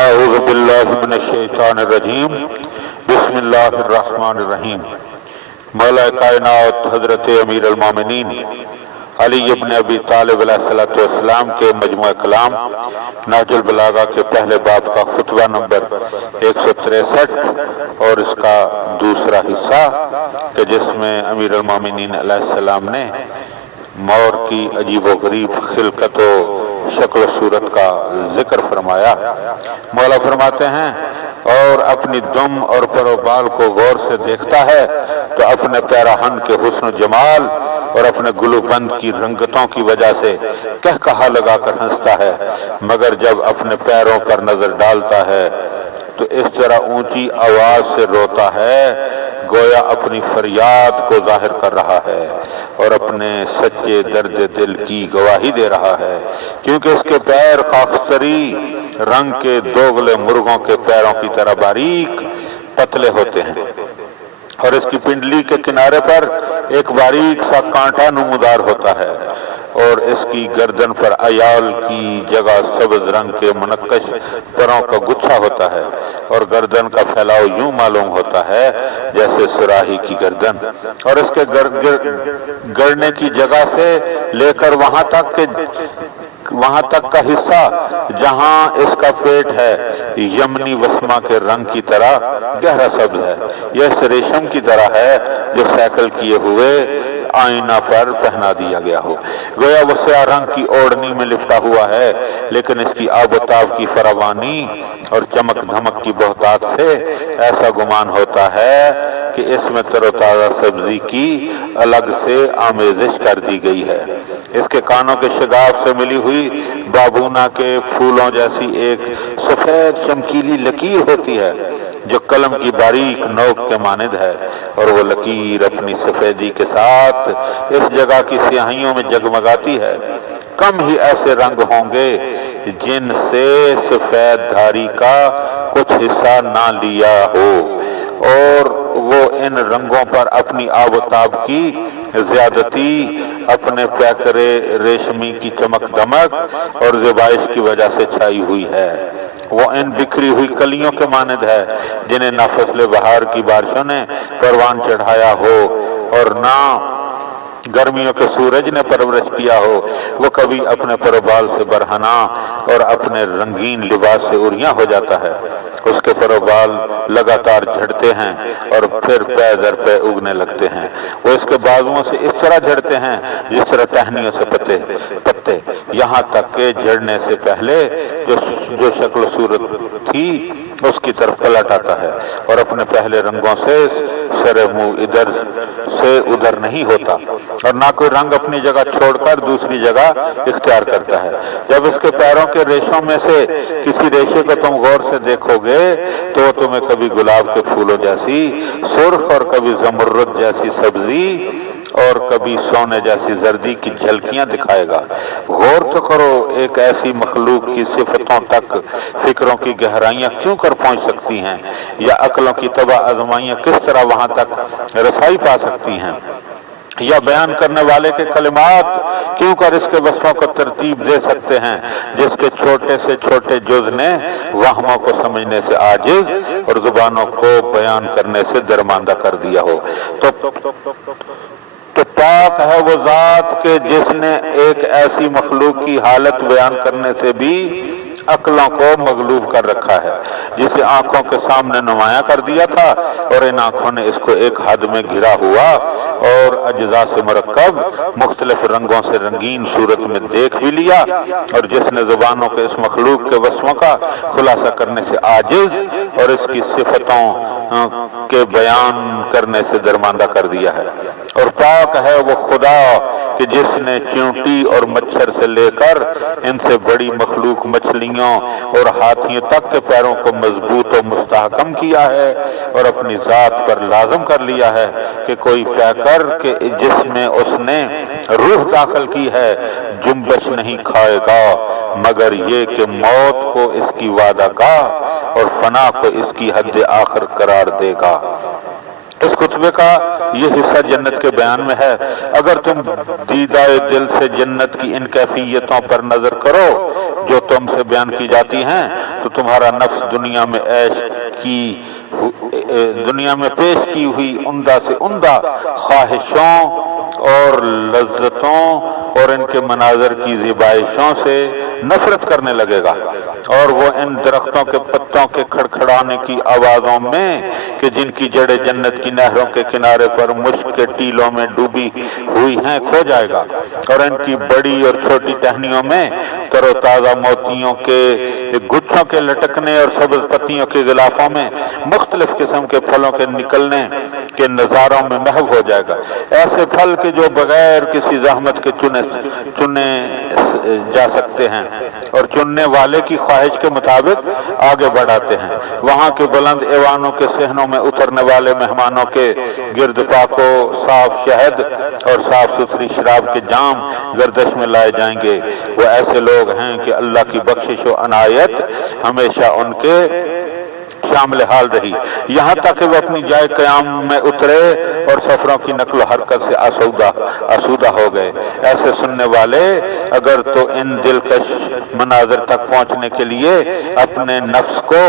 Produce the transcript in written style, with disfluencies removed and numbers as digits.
اعوذ باللہ من الشیطان الرجیم بسم اللہ الرحمن الرحیم۔ مولا کائنات حضرت امیر المومنین علی ابن ابی طالب علیہ السلام کے مجموعہ کلام نہج البلاغہ کے پہلے باب کا خطبہ نمبر 163 اور اس کا دوسرا حصہ کہ جس میں امیر المومنین علیہ السلام نے مور کی عجیب و غریب خلقت و شکل و صورت کا ذکر فرمایا۔ مولا فرماتے ہیں اور اپنی دم اور پر و بال کو غور سے دیکھتا ہے تو اپنے پیراہن کے حسن و جمال اور اپنے گلو بند کی رنگتوں کی وجہ سے کہا لگا کر ہنستا ہے، مگر جب اپنے پیروں پر نظر ڈالتا ہے تو اس طرح اونچی آواز سے روتا ہے گویا اپنی فریاد کو ظاہر کر رہا ہے اور اپنے سچے درد دل کی گواہی دے رہا ہے، کیونکہ اس کے پیر خاکستری رنگ کے دوغلے مرغوں کے پیروں کی طرح باریک پتلے ہوتے ہیں اور اس کی پنڈلی کے کنارے پر ایک باریک سا کانٹا نمودار ہوتا ہے اور اس کی گردن پر عیال کی جگہ سبز رنگ کے منقش پروں کا گچھا ہوتا ہے اور گردن کا پھیلاؤ یوں معلوم ہوتا ہے جیسے سراہی کی گردن، اور اس کے گرنے کی جگہ سے لے کر وہاں تک کا حصہ جہاں اس کا پیٹ ہے یمنی وسما کے رنگ کی طرح گہرا سبز ہے، یہ ریشم کی طرح ہے جو سیکل کیے ہوئے آئینہ پر پہنا دیا گیا ہو، گویا وہ سیاہ رنگ کی اوڑھنی میں لپٹا ہوا ہے، لیکن اس کی آب و تاب کی فراوانی اور چمک دھمک کی بہتات سے ایسا گمان ہوتا ہے کہ اس میں تر و تازہ سبزی کی الگ سے آمیزش کر دی گئی ہے۔ اس کے کانوں کے شگاف سے ملی ہوئی بابونا کے پھولوں جیسی ایک سفید چمکیلی لکیر ہوتی ہے جو قلم کی باریک نوک کے مانند ہے، اور وہ لکیر اپنی سفیدی کے ساتھ اس جگہ کی سیاہیوں میں جگمگاتی ہے۔ کم ہی ایسے رنگ ہوں گے جن سے سفید دھاری کا کچھ حصہ نہ لیا ہو اور وہ ان رنگوں پر اپنی آب و تاب کی زیادتی، اپنے پیکرے ریشمی کی چمک دمک اور زیبائش کی وجہ سے چھائی ہوئی ہے۔ وہ ان بکھری ہوئی کلیوں کے مانند ہے جنہیں نہ فصل بہار کی بارشوں نے پروان چڑھایا ہو اور نہ گرمیوں کے سورج نے پرورش کیا ہو، وہ کبھی اپنے پر و بال سے برہنا اور اپنے رنگین لباس سے عریاں ہو جاتا ہے۔ اس کے پر و بال لگاتار جھڑتے ہیں اور پھر پے در پے اگنے لگتے ہیں، وہ اس کے بازوؤں سے اس طرح جھڑتے ہیں جس طرح ٹہنیوں سے پتے، یہاں تک کہ جھڑنے سے پہلے جو شکل و صورت تھی اس کی طرف پلٹ آتا ہے اور اپنے پہلے رنگوں سے سر منہ ادھر سے ادھر نہیں ہوتا اور نہ کوئی رنگ اپنی جگہ چھوڑ کر دوسری جگہ اختیار کرتا ہے۔ جب اس کے پیروں کے ریشوں میں سے کسی ریشے کو تم غور سے دیکھو گے تو وہ تمہیں کبھی گلاب کے پھولوں جیسی سرخ اور کبھی زمرد جیسی سبزی اور کبھی سونے جیسی زردی کی جھلکیاں دکھائے گا۔ غور تو کرو ایک ایسی مخلوق کی صفتوں تک فکروں کی گہرائیاں کیوں کر پہنچ سکتی ہیں، یا عقلوں کی تباہ آزمائیاں کس طرح وہاں تک رسائی پا سکتی ہیں، یا بیان کرنے والے کے کلمات کیوں کر اس کے وصفوں کو ترتیب دے سکتے ہیں جس کے چھوٹے سے چھوٹے جز نے وہموں کو سمجھنے سے عاجز اور زبانوں کو بیان کرنے سے درماندہ کر دیا ہو۔ تو پاک ہے وہ ذات کہ جس نے ایک ایسی مخلوق کی حالت بیان کرنے سے بھی عقلوں کو مغلوب کر رکھا ہے، جسے آنکھوں کے سامنے نمایاں کر دیا تھا اور ان آنکھوں نے اس کو ایک حد میں گھرا ہوا اور اجزاء سے مرکب مختلف رنگوں سے رنگین صورت میں دیکھ بھی لیا، اور جس نے زبانوں کے اس مخلوق کے وصفوں کا خلاصہ کرنے سے عاجز اور اس کی صفتوں کے بیان کرنے سے درماندہ کر دیا ہے۔ اور پاک ہے وہ خدا کہ جس نے چیونٹی اور مچھر سے لے کر ان سے بڑی مخلوق مچھلیوں اور ہاتھیوں تک کے پیروں کو مضبوط و مستحکم کیا ہے اور اپنی ذات پر لازم کر لیا ہے کہ کوئی پیکر کہ جس میں اس نے روح داخل کی ہے جنبش نہیں کھائے گا مگر یہ کہ موت کو اس کی وعدہ گاہ اور فنا کو اس کی حد آخر قرار دے گا۔ اس خطبے کا یہ حصہ جنت کے بیان میں ہے۔ اگر تم دیدہ دل سے جنت کی ان کیفیتوں پر نظر کرو جو تم سے بیان کی جاتی ہیں تو تمہارا نفس دنیا میں پیش کی ہوئی عمدہ سے عمدہ خواہشوں اور لذتوں اور ان کے مناظر کی زیبائشوں سے نفرت کرنے لگے گا، اور وہ ان درختوں کے پتوں کے کھڑکھڑانے کی آوازوں میں کہ جن کی جڑیں جنت کی نہروں کے کنارے پر مشک کے ٹیلوں میں ڈوبی ہوئی ہیں کھو جائے گا، اور ان کی بڑی اور چھوٹی ٹہنیوں میں تر و تازہ موتیوں کے گچھوں کے لٹکنے اور سبز پتیوں کے غلافوں میں مختلف قسم کے پھلوں کے نکلنے کے نظاروں میں محو ہو جائے گا، ایسے پھل کہ جو بغیر کسی زحمت کے چنے جا سکتے ہیں اور چننے والے کی خواہش کے مطابق آگے بڑھاتے ہیں۔ وہاں کے بلند ایوانوں کے صحنوں میں اترنے والے مہمانوں کے گرد پاک و صاف شہد اور صاف ستھری شراب کے جام گردش میں لائے جائیں گے۔ وہ ایسے لوگ ہیں کہ اللہ کی بخشش و عنایت ہمیشہ ان کے شامل حال رہی، یہاں تک کہ وہ اپنی جائے قیام میں اترے اور سفروں کی نقل و حرکت سے آسودہ ہو گئے۔ ایسے سننے والے اگر تو ان دلکش مناظر تک پہنچنے کے لیے اپنے نفس کو